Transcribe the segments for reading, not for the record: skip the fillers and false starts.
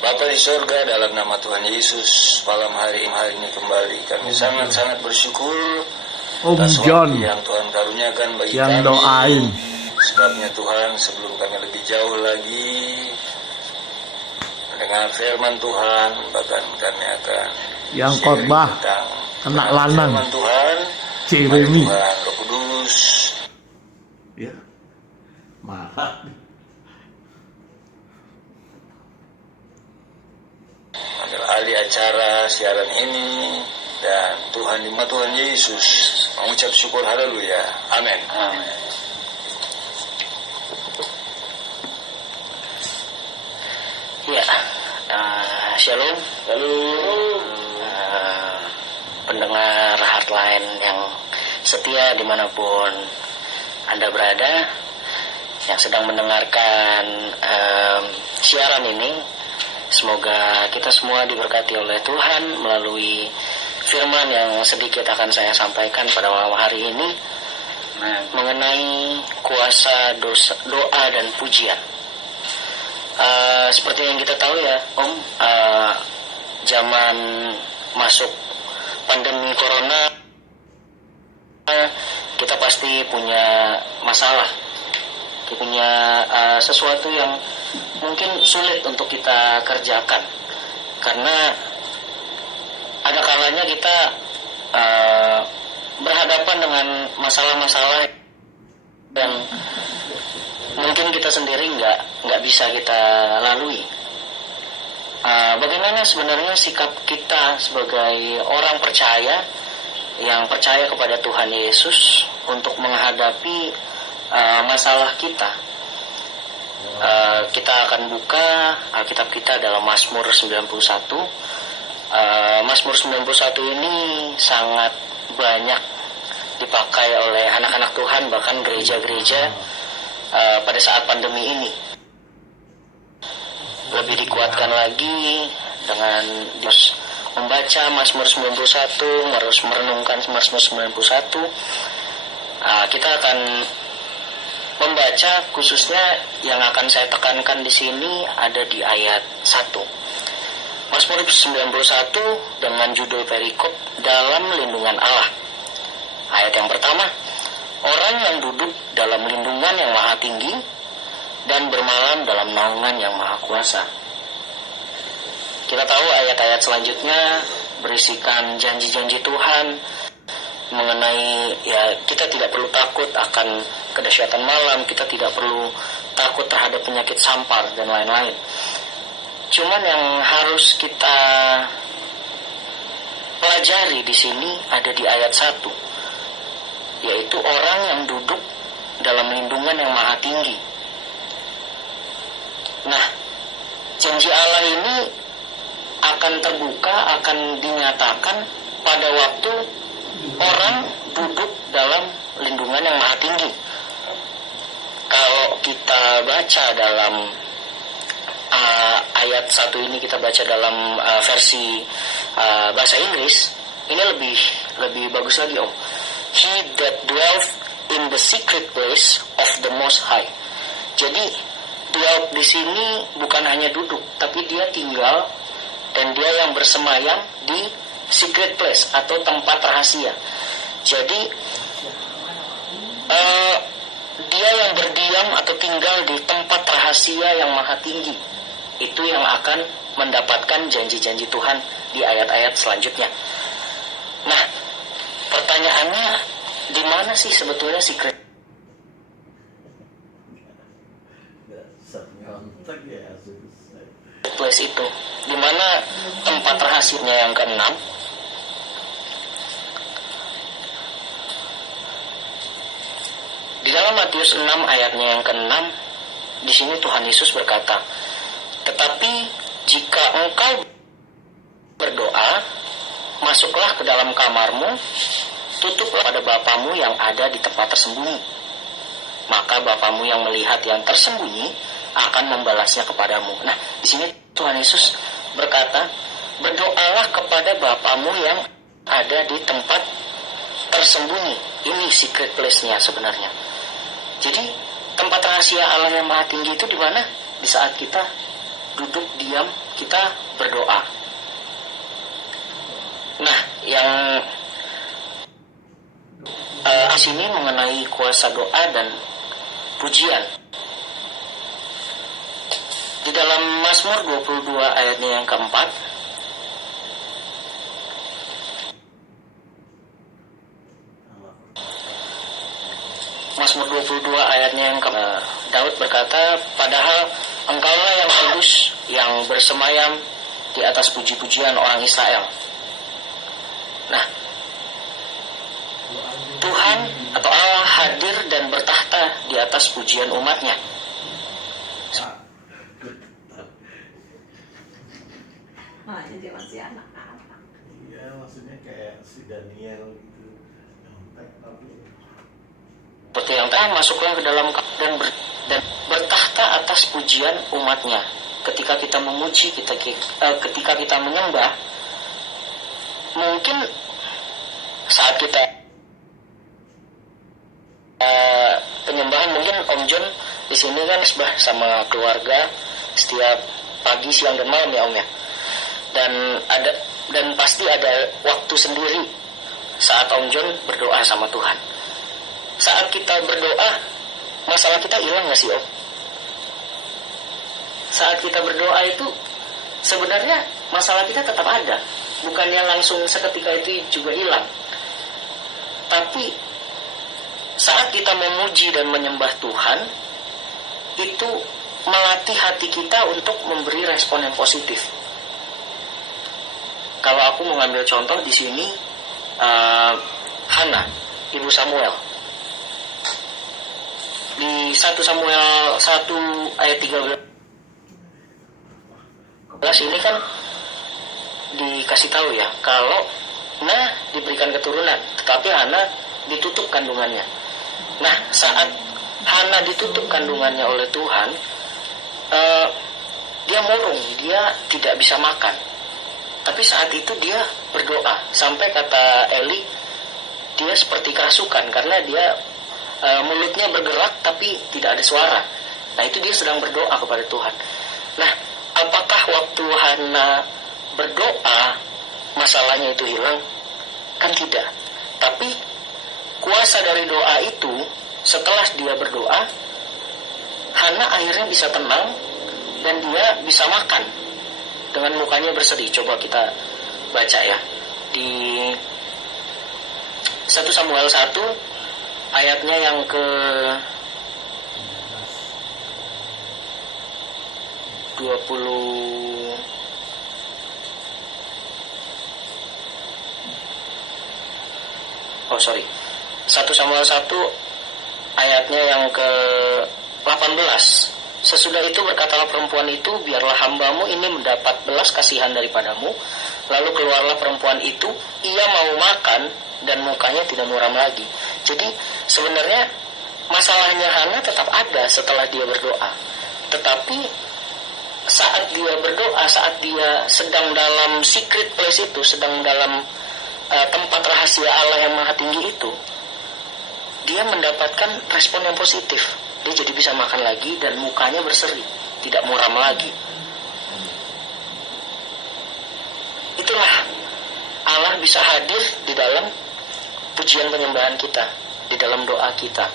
Bapa di surga, dalam nama Tuhan Yesus, malam hari ini kembali kami sangat-sangat bersyukur atas waktu yang Tuhan karuniakan bagi yang kami. Doain. Sebabnya Tuhan, sebelum kami lebih jauh lagi mendengar firman Tuhan, bahkan kami akan yang khotbah anak lanang firman Tuhan, Jeremy. Tuhan Roh Kudus. Ya, marah. Ambil alih acara siaran ini, dan Tuhan di Tuhan Yesus mengucap syukur, haleluya, amin. Ya, shalom. Pendengar Heartline yang setia dimanapun Anda berada, yang sedang mendengarkan siaran ini, semoga kita semua diberkati oleh Tuhan melalui firman yang sedikit akan saya sampaikan pada malam hari ini mengenai kuasa doa dan pujian. Seperti yang kita tahu ya, Om, zaman masuk pandemi corona, kita pasti punya masalah, punya sesuatu yang mungkin sulit untuk kita kerjakan, karena ada kalanya kita berhadapan dengan masalah-masalah yang mungkin kita sendiri nggak bisa kita lalui. Bagaimana sebenarnya sikap kita sebagai orang percaya yang percaya kepada Tuhan Yesus untuk menghadapi masalah kita? Kita akan buka Alkitab kita dalam Mazmur 91. Mazmur 91 ini sangat banyak dipakai oleh anak-anak Tuhan, bahkan gereja-gereja pada saat pandemi ini. Lebih dikuatkan lagi dengan membaca Mazmur 91, merenungkan Mazmur 91. Kita akan membaca, khususnya yang akan saya tekankan di sini ada di ayat 1. Mazmur 91 dengan judul perikop dalam lindungan Allah. Ayat yang pertama, orang yang duduk dalam lindungan yang maha tinggi dan bermalam dalam naungan yang maha kuasa. Kita tahu ayat-ayat selanjutnya berisikan janji-janji Tuhan mengenai ya kita tidak perlu takut akan kedahsyatan malam, kita tidak perlu takut terhadap penyakit sampar dan lain-lain. Cuman yang harus kita pelajari di sini ada di ayat 1, yaitu orang yang duduk dalam lindungan yang maha tinggi. Nah, janji Allah ini akan terbuka, akan dinyatakan pada waktu orang duduk dalam lindungan yang maha tinggi. Kalau kita baca dalam ayat 1 ini, kita baca dalam versi bahasa Inggris, ini lebih bagus lagi, Om. He that dwells in the secret place of the Most High. Jadi dwell di sini bukan hanya duduk, tapi dia tinggal dan dia yang bersemayam di secret place atau tempat rahasia. Jadi dia yang berdiam atau tinggal di tempat rahasia yang maha tinggi, itu yang akan mendapatkan janji-janji Tuhan di ayat-ayat selanjutnya. Nah, pertanyaannya, di mana sih sebetulnya secret place itu? Di mana tempat rahasianya yang ke-6? Di dalam Matius 6 ayatnya yang ke-6, di sini Tuhan Yesus berkata, "Tetapi jika engkau berdoa, masuklah ke dalam kamarmu, tutuplah pada Bapamu yang ada di tempat tersembunyi. Maka Bapamu yang melihat yang tersembunyi akan membalasnya kepadamu." Nah, di sini Tuhan Yesus berkata, berdoalah kepada Bapamu yang ada di tempat tersembunyi. Ini secret place-nya sebenarnya. Jadi tempat rahasia Allah yang maha tinggi itu di mana? Di saat kita duduk diam, kita berdoa. Nah, yang sini mengenai kuasa doa dan pujian. Di dalam Mazmur 22 ayatnya yang keempat, Mazmur 22 ayatnya yang keempat, Daud berkata, padahal engkaulah yang kudus, yang bersemayam di atas puji-pujian orang Israel. Nah, Tuhan atau Allah hadir dan bertahta di atas pujian umatnya. Makanya dia masih anak-anak. Iya, maksudnya kayak si Daniel gitu. Nyontek tapi Seperti yang tadi, masuklah ke dalam dan bertahta atas pujian umatnya. Ketika kita memuji, ketika kita menyembah, mungkin saat kita penyembahan, mungkin Om John di sini kan sembah sama keluarga setiap pagi, siang dan malam ya Om ya. Dan pasti ada waktu sendiri saat Om John berdoa sama Tuhan. Saat kita berdoa, masalah kita hilang gak sih Om? Saat kita berdoa itu sebenarnya masalah kita tetap ada. Bukannya langsung seketika itu juga hilang. Tapi saat kita memuji dan menyembah Tuhan, itu melatih hati kita untuk memberi respon yang positif. Kalau aku mengambil contoh di sini, Hana, ibu Samuel. Di 1 Samuel 1 ayat 13 ini kan dikasih tahu ya, kalau Hana diberikan keturunan, tetapi Hana ditutup kandungannya. Nah, saat Hana ditutup kandungannya oleh Tuhan, dia murung, dia tidak bisa makan. Tapi saat itu dia berdoa, sampai kata Eli, dia seperti kerasukan karena dia mulutnya bergerak tapi tidak ada suara. Nah, itu dia sedang berdoa kepada Tuhan. Nah, apakah waktu Hana berdoa masalahnya itu hilang? Kan tidak. Tapi kuasa dari doa itu, setelah dia berdoa, Hana akhirnya bisa tenang dan dia bisa makan dengan mukanya berseri. Coba kita baca ya di 1 Samuel 1 ayatnya yang ke 20. Oh sorry, 1 Samuel 1 ayatnya yang ke 18. Sesudah itu berkatalah perempuan itu, biarlah hambamu ini mendapat belas kasihan daripadamu. Lalu keluarlah perempuan itu, ia mau makan dan mukanya tidak muram lagi. Jadi sebenarnya masalahnya Hana tetap ada setelah dia berdoa. Tetapi saat dia berdoa, saat dia sedang dalam secret place itu, sedang dalam tempat rahasia Allah yang maha tinggi itu, dia mendapatkan respon yang positif. Dia jadi bisa makan lagi dan mukanya berseri, tidak muram lagi. Itulah Allah bisa hadir di dalam pujian penyembahan kita, di dalam doa kita.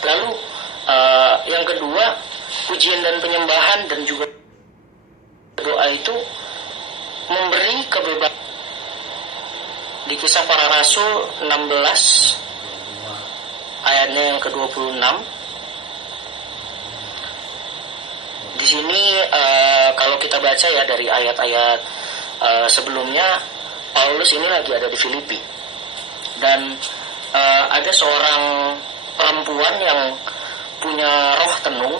Lalu yang kedua, pujian dan penyembahan dan juga doa itu memberi kebebasan. Di Kisah Para Rasul 16 ayatnya yang ke-26, di sini kalau kita baca ya dari ayat-ayat sebelumnya, Paulus ini lagi ada di Filipi dan ada seorang perempuan yang punya roh tenung.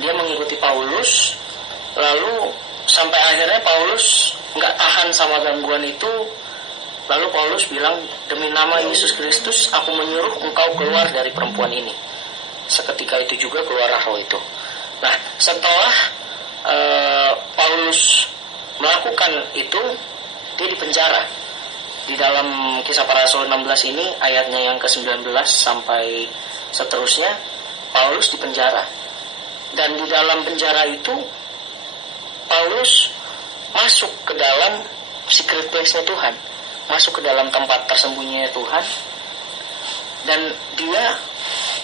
Dia mengikuti Paulus, lalu sampai akhirnya Paulus nggak tahan sama gangguan itu. Lalu Paulus bilang, demi nama Yesus Kristus aku menyuruh engkau keluar dari perempuan ini. Seketika itu juga keluar roh itu. Nah, setelah Paulus melakukan itu, dia dipenjara. Di dalam Kisah Para Rasul 16 ini, ayatnya yang ke-19 sampai seterusnya, Paulus dipenjara. Dan di dalam penjara itu Paulus masuk ke dalam secret place-nya Tuhan, masuk ke dalam tempat tersembunyinya Tuhan, dan dia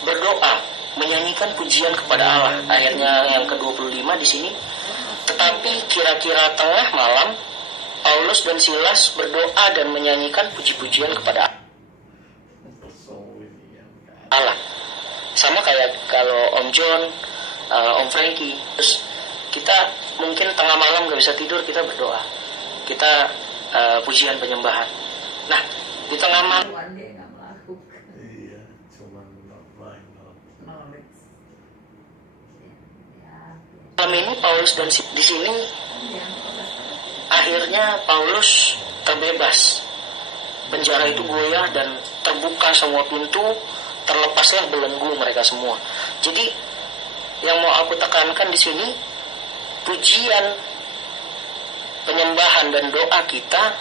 berdoa, menyanyikan pujian kepada Allah. Akhirnya yang ke-25 di sini. Tetapi kira-kira tengah malam, Paulus dan Silas berdoa dan menyanyikan puji-pujian kepada Allah. Sama kayak kalau Om John, Om Frankie, terus kita mungkin tengah malam gak bisa tidur, kita berdoa, kita pujian penyembahan. Nah, di tengah malam Tuhan dia nggak melakukan Iya, cuman minor. knowledge. Ya, malam ini Paulus dan di sini ya, proses akhirnya Paulus terbebas. Penjara itu goyah dan terbuka semua pintu, terlepaslah belenggu mereka semua. Jadi yang mau aku tekankan di sini, pujian, penyembahan dan doa kita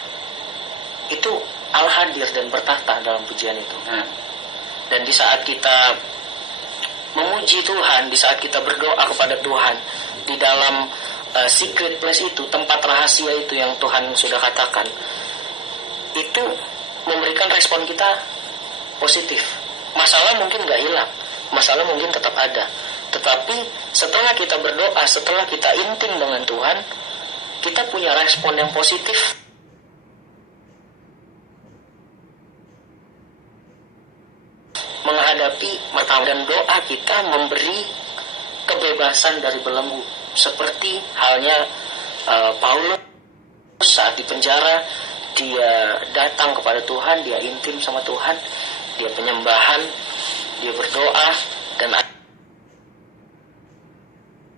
itu Allah hadir dan bertahta dalam pujian itu. Dan di saat kita memuji Tuhan, di saat kita berdoa kepada Tuhan di dalam secret place itu, tempat rahasia itu yang Tuhan sudah katakan, itu memberikan respon kita positif. Masalah mungkin gak hilang, masalah mungkin tetap ada, tetapi setelah kita berdoa, setelah kita intim dengan Tuhan, kita punya respon yang positif menghadapi masalah. Dan doa kita memberi kebebasan dari belenggu, seperti halnya Paulus saat di penjara. Dia datang kepada Tuhan, dia intim sama Tuhan, dia penyembahan, dia berdoa, dan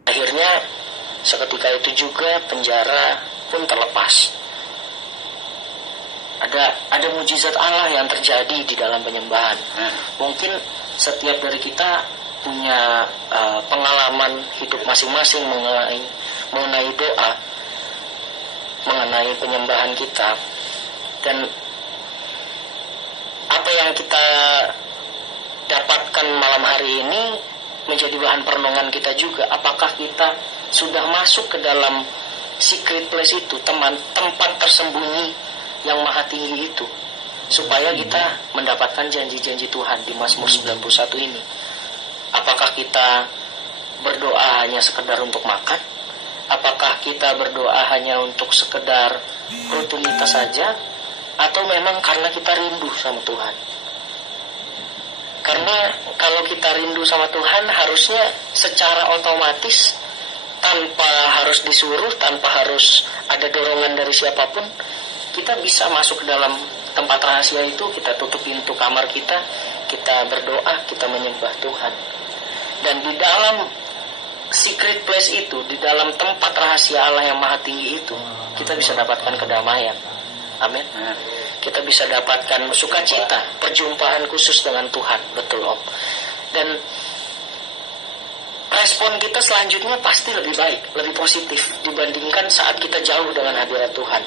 akhirnya seketika itu juga penjara pun terlepas. Ada mujizat Allah yang terjadi di dalam penyembahan. Mungkin setiap dari kita punya pengalaman hidup masing-masing mengenai doa, mengenai penyembahan kita. Dan apa yang kita dapatkan malam hari ini menjadi bahan perenungan kita juga. Apakah kita sudah masuk ke dalam secret place itu, tempat tersembunyi yang maha tinggi itu, supaya kita mendapatkan janji-janji Tuhan di Mazmur 91 ini. Apakah kita berdoa hanya sekedar untuk makan? Apakah kita berdoa hanya untuk sekedar rutinitas saja? Atau memang karena kita rindu sama Tuhan? Karena kalau kita rindu sama Tuhan, harusnya secara otomatis, tanpa harus disuruh, tanpa harus ada dorongan dari siapapun, kita bisa masuk ke dalam tempat rahasia itu. Kita tutup pintu kamar kita berdoa, kita menyembah Tuhan. Dan di dalam secret place itu, di dalam tempat rahasia Allah yang maha tinggi itu, kita bisa dapatkan kedamaian. Amin. Kita bisa dapatkan sukacita, perjumpaan khusus dengan Tuhan. Betul, Om. Dan respon kita selanjutnya pasti lebih baik, lebih positif dibandingkan saat kita jauh dengan hadirat Tuhan.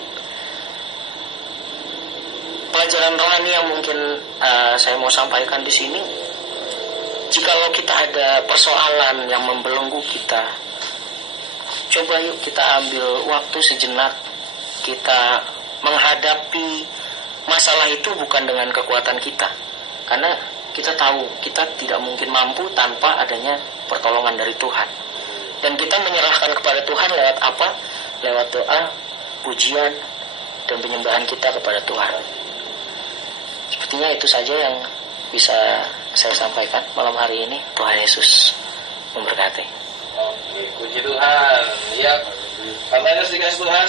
Pelajaran rohani yang mungkin saya mau sampaikan di sini, jikalau kita ada persoalan yang membelenggu kita, coba yuk kita ambil waktu sejenak, kita menghadapi masalah itu bukan dengan kekuatan kita, karena kita tahu kita tidak mungkin mampu tanpa adanya pertolongan dari Tuhan. Dan kita menyerahkan kepada Tuhan lewat apa? Lewat doa, pujian, dan penyembahan kita kepada Tuhan. Sepertinya itu saja yang bisa saya sampaikan malam hari ini. Tuhan Yesus memberkati. Oke, puji Tuhan. Ya, katanya dikasih Tuhan